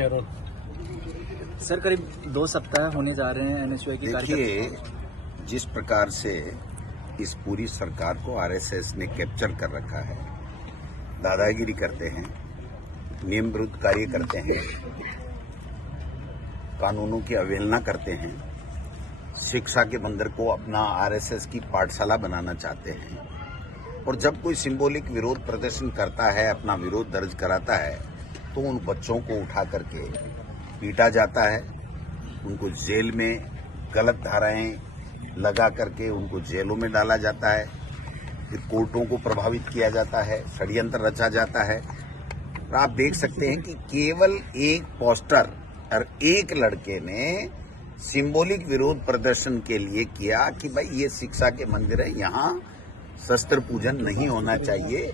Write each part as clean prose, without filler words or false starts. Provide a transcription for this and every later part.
क्या role? Sir करीब 2 सप्ताह होने जा रहे हैं एनएसयूआई की देखिए, जिस प्रकार से इस पूरी सरकार को आरएसएस ने कैप्चर कर रखा है, दादागिरी करते हैं, नियम विरुद्ध कार्य करते हैं, कानूनों की अवहेलना करते हैं, शिक्षा के बंदर को अपना आरएसएस की पाठशाला बनाना चाहते हैं। और जब कोई सिंबॉलिक विरोध प्रदर्शन करता है, अपना विरोध दर्ज कराता है, तो उन बच्चों को उठा करके पीटा जाता है, उनको जेल में गलत धाराएं लगा करके उनको जेलों में डाला जाता है, फिर कोर्टों को प्रभावित किया जाता है, षड्यंत्र रचा जाता है। और आप देख सकते हैं कि केवल एक पोस्टर और एक लड़के ने सिंबॉलिक विरोध प्रदर्शन के लिए किया कि भाई ये शिक्षा के मंदिर है, यहाँ शस्त्र पूजन नहीं होना चाहिए।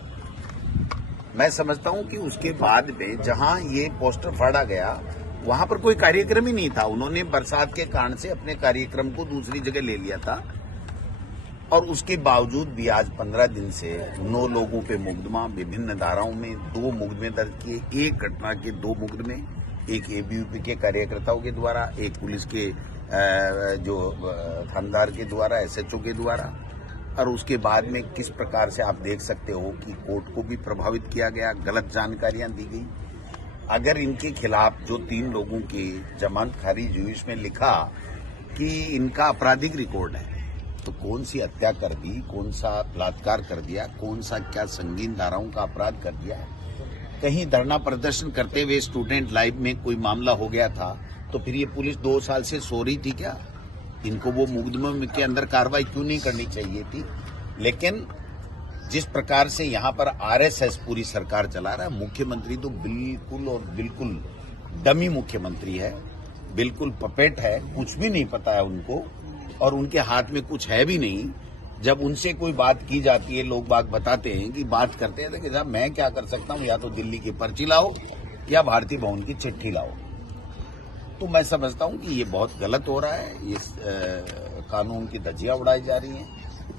मैं समझता हूं कि उसके बाद में जहां ये पोस्टर फाड़ा गया वहां पर कोई कार्यक्रम ही नहीं था। उन्होंने बरसात के कारण से अपने कार्यक्रम को दूसरी जगह ले लिया था और उसके बावजूद भी आज 15 दिन से 9 लोगों पे मुकदमा, विभिन्न धाराओं में 2 मुकदमे दर्ज किए। एक घटना के 2 मुकदमे, एक एबीवीपी के कार्यकर्ताओं के द्वारा, एक पुलिस के जो थानेदार के द्वारा, एसएचओ के द्वारा। और उसके बाद में किस प्रकार से आप देख सकते हो कि कोर्ट को भी प्रभावित किया गया, गलत जानकारियां दी गई। अगर इनके खिलाफ जो 3 लोगों की जमानत खारिज हुई, इसमें लिखा कि इनका आपराधिक रिकॉर्ड है, तो कौन सी हत्या कर दी, कौन सा बलात्कार कर दिया, कौन सा क्या संगीन धाराओं का अपराध कर दिया। कहीं धरना प्रदर्शन करते हुए स्टूडेंट लाइफ में कोई मामला हो गया था तो फिर ये पुलिस 2 साल से सो रही थी क्या? इनको वो मुकदमे के अंदर कार्रवाई क्यों नहीं करनी चाहिए थी? लेकिन जिस प्रकार से यहाँ पर आरएसएस पूरी सरकार चला रहा है, मुख्यमंत्री तो बिल्कुल और बिल्कुल डमी मुख्यमंत्री है, बिल्कुल पपेट है, कुछ भी नहीं पता है उनको और उनके हाथ में कुछ है भी नहीं। जब उनसे कोई बात की जाती है, लोग बाग बताते हैं कि बात करते हैं कि साहब मैं क्या कर सकता हूँ, या तो दिल्ली की पर्ची लाओ या भारतीय भवन की चिट्ठी लाओ। तो मैं समझता हूँ कि ये बहुत गलत हो रहा है, ये कानून की धज्जियां उड़ाई जा रही हैं,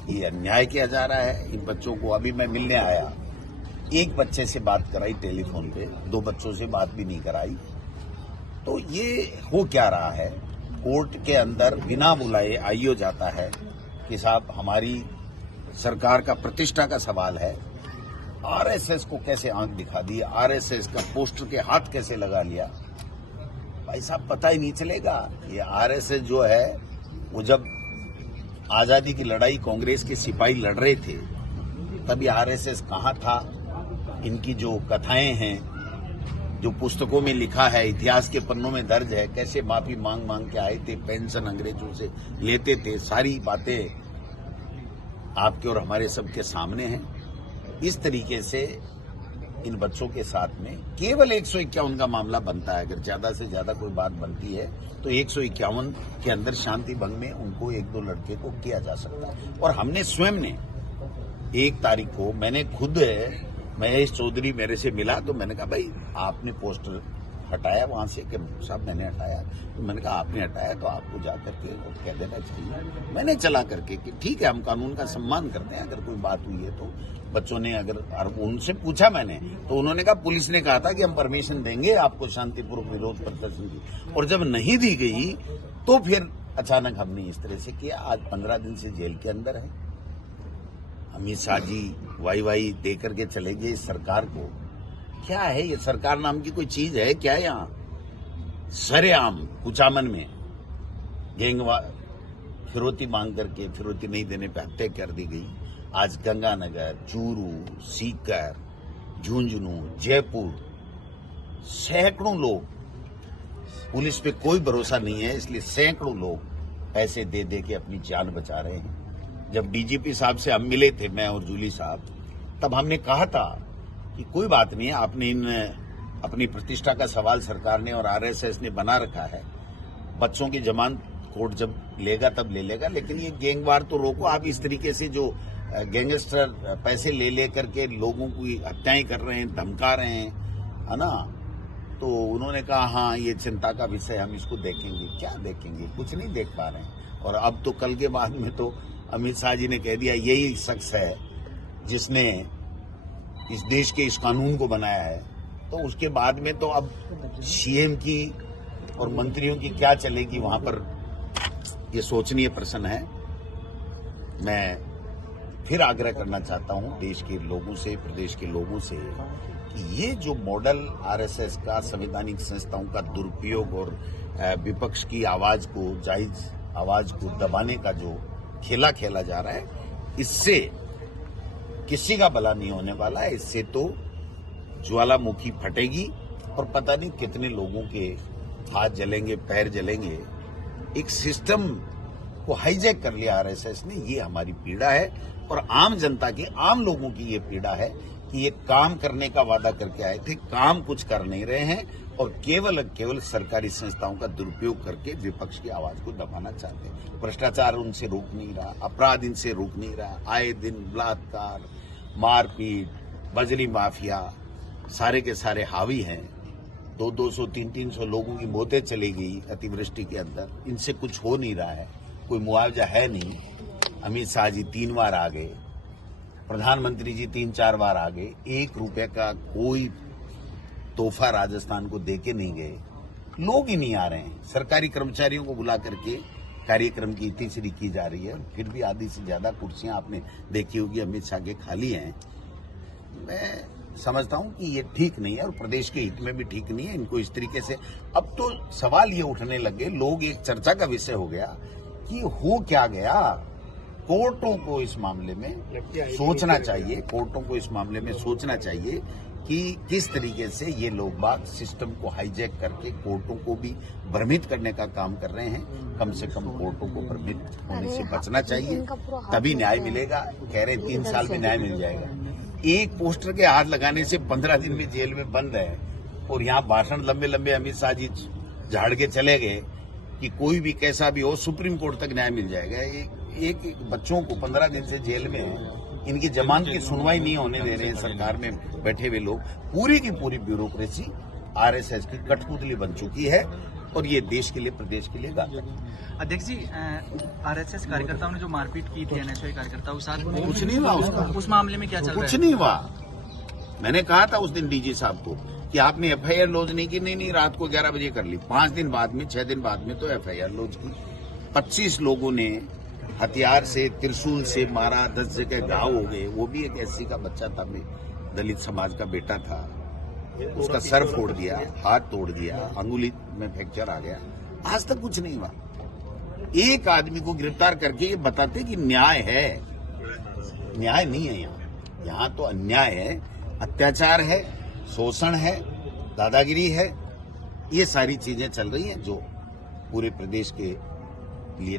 ये अन्याय किया जा रहा है इन बच्चों को। अभी मैं मिलने आया, एक बच्चे से बात कराई टेलीफोन पे, 2 बच्चों से बात भी नहीं कराई। तो ये हो क्या रहा है? कोर्ट के अंदर बिना बुलाए आईओ जाता है कि साहब हमारी सरकार का प्रतिष्ठा का सवाल है। आरएसएस को कैसे आंख दिखा दी, आरएसएस का पोस्टर के हाथ कैसे लगा लिया, भाई साहब पता ही नहीं चलेगा। ये आरएसएस जो है, वो जब आजादी की लड़ाई कांग्रेस के सिपाही लड़ रहे थे तभी आरएसएस कहाँ था? इनकी जो कथाएं हैं, जो पुस्तकों में लिखा है, इतिहास के पन्नों में दर्ज है, कैसे माफी मांग मांग के आए थे, पेंशन अंग्रेजों से लेते थे, सारी बातें आपके और हमारे सबके सामने हैं। इस तरीके से इन बच्चों के साथ में केवल 151 का मामला बनता है। अगर ज्यादा से ज्यादा कोई बात बनती है तो 151 के अंदर शांति भंग में उनको 1-2 लड़के को किया जा सकता है। और हमने स्वयं ने 1 तारीख को, मैंने खुद, महेश चौधरी मेरे से मिला तो मैंने कहा भाई आपने पोस्टर हटाया वहां से? कि साहब मैंने हटाया। तो मैंने कहा आपने हटाया तो आपको जाकर के कह देना चाहिए। मैंने चला करके कि ठीक है, हम कानून का सम्मान करते हैं, अगर कोई बात हुई है तो। बच्चों ने अगर उनसे पूछा मैंने, तो उन्होंने कहा पुलिस ने कहा था कि हम परमिशन देंगे आपको शांतिपूर्वक विरोध प्रदर्शन की, और जब नहीं दी गई तो फिर अचानक हमने इस तरह से किया। आज 15 दिन से जेल के अंदर है। अमित शाह जी वाई दे करके चले गए इस सरकार को। क्या है ये सरकार नाम की कोई चीज है क्या? यहाँ सरेआम कुचामन में गैंगवार फिरौती मांग करके, फिरौती नहीं देने पे हत्या कर दी गई। आज गंगानगर, चूरू, सीकर, झुंझुनू, जयपुर, सैकड़ों लोग, पुलिस पे कोई भरोसा नहीं है, इसलिए सैकड़ों लोग पैसे दे दे के अपनी जान बचा रहे हैं। जब डीजीपी साहब से हम मिले थे, मैं और जूली साहब, तब हमने कहा था कि कोई बात नहीं है, आपने अपनी प्रतिष्ठा का सवाल सरकार ने और आरएसएस ने बना रखा है, बच्चों की जमानत कोर्ट जब लेगा तब ले लेगा, लेकिन ये गैंगवार तो रोको। आप इस तरीके से जो गैंगस्टर पैसे ले करके लोगों की हत्याएं कर रहे हैं, धमका रहे हैं, है ना? तो उन्होंने कहा हाँ ये चिंता का विषय, हम इसको देखेंगे। क्या देखेंगे? कुछ नहीं देख पा रहे हैं। और अब तो कल के बाद में तो अमित शाह जी ने कह दिया यही शख्स है जिसने इस देश के इस कानून को बनाया है, तो उसके बाद में तो अब सीएम की और मंत्रियों की क्या चलेगी वहां पर, ये सोचनीय प्रश्न है। मैं फिर आग्रह करना चाहता हूं देश के लोगों से, प्रदेश के लोगों से कि ये जो मॉडल आरएसएस का संवैधानिक संस्थाओं का दुरुपयोग और विपक्ष की आवाज को, जायज आवाज को दबाने का जो खेला खेला जा रहा है, इससे किसी का भला नहीं होने वाला है। इससे तो ज्वालामुखी फटेगी और पता नहीं कितने लोगों के हाथ जलेंगे, पैर जलेंगे। एक सिस्टम को हाईजैक कर लिया आरएसएस ने, ये हमारी पीड़ा है और आम जनता की, आम लोगों की ये पीड़ा है कि ये काम करने का वादा करके आए थे, काम कुछ कर नहीं रहे हैं और केवल सरकारी संस्थाओं का दुरुपयोग करके विपक्ष की आवाज को दबाना चाहते हैं। भ्रष्टाचार उनसे रोक नहीं रहा, अपराध इनसे रोक नहीं रहा, आए दिन बलात्कार, मारपीट, बजरी माफिया सारे के सारे हावी हैं। 200, 300 लोगों की मौतें चली गई अतिवृष्टि के अंदर, इनसे कुछ हो नहीं रहा है, कोई मुआवजा है नहीं। अमित शाह जी 3 बार आ गए, प्रधानमंत्री जी 3-4 बार आ गए, 1 रुपए का कोई तोहफा राजस्थान को देके नहीं गए। लोग ही नहीं आ रहे हैं। सरकारी कर्मचारियों को बुला करके कार्यक्रम की तीसरी की जा रही है, फिर भी आधी से ज्यादा कुर्सियां आपने देखी होगी अमित शाह के खाली हैं। मैं समझता हूं कि ये ठीक नहीं है और प्रदेश के हित में भी ठीक नहीं है। इनको इस तरीके से अब तो सवाल ये उठने लगे, लोग एक चर्चा का विषय हो गया कि हो क्या गया। कोर्टों को इस मामले में सोचना चाहिए, कोर्टों को इस मामले में सोचना चाहिए कि किस तरीके से ये लोग बाग सिस्टम को हाईजैक करके कोर्टों को भी भ्रमित करने का काम कर रहे हैं। कम से कम कोर्टों को भ्रमित होने से बचना चाहिए, तभी न्याय मिलेगा। कह रहे 3 साल में न्याय मिल जाएगा। एक पोस्टर के हाथ लगाने से 15 दिन में जेल में बंद है और यहाँ भाषण लंबे लंबे अमित शाह जी झाड़ के चले गए कि कोई भी कैसा भी हो सुप्रीम कोर्ट तक न्याय मिल जाएगा। एक बच्चों को 15 दिन से जेल में है, इनकी जमानत की सुनवाई नहीं होने दे रहे हैं सरकार में बैठे हुए लोग। पूरी की पूरी ब्यूरोक्रेसी आरएसएस की कठपुतली बन चुकी है और ये देश के लिए, प्रदेश के लिए घातक। अध्यक्ष जी, आरएसएस कार्यकर्ताओं ने जो मारपीट की थी एनएसयूआई कार्यकर्ताओं के साथ, कुछ नहीं हुआ उसका, उस मामले में क्या चल रहा है? कुछ नहीं हुआ। मैंने कहा था उस दिन डीजी साहब को कि आपने एफआईआर लॉन्च नहीं की। नहीं, रात को 11 बजे कर ली। 5 दिन बाद में, 6 दिन बाद में तो एफआईआर लॉन्च की। 25 लोगों ने हथियार से, त्रिशूल से मारा, 10 जगह घाव हो गए। वो भी एक एससी का बच्चा था, दलित समाज का बेटा था। उसका सर फोड़ दिया, हाथ तोड़ दिया, अंगुली में फ्रैक्चर आ गया। आज तक कुछ नहीं हुआ। एक आदमी को गिरफ्तार करके ये बताते कि न्याय है। न्याय नहीं है यहाँ। यहाँ तो अन्याय है, अत्याचार है, शोषण है, दादागिरी है। ये सारी चीजें चल रही हैं जो पूरे प्रदेश के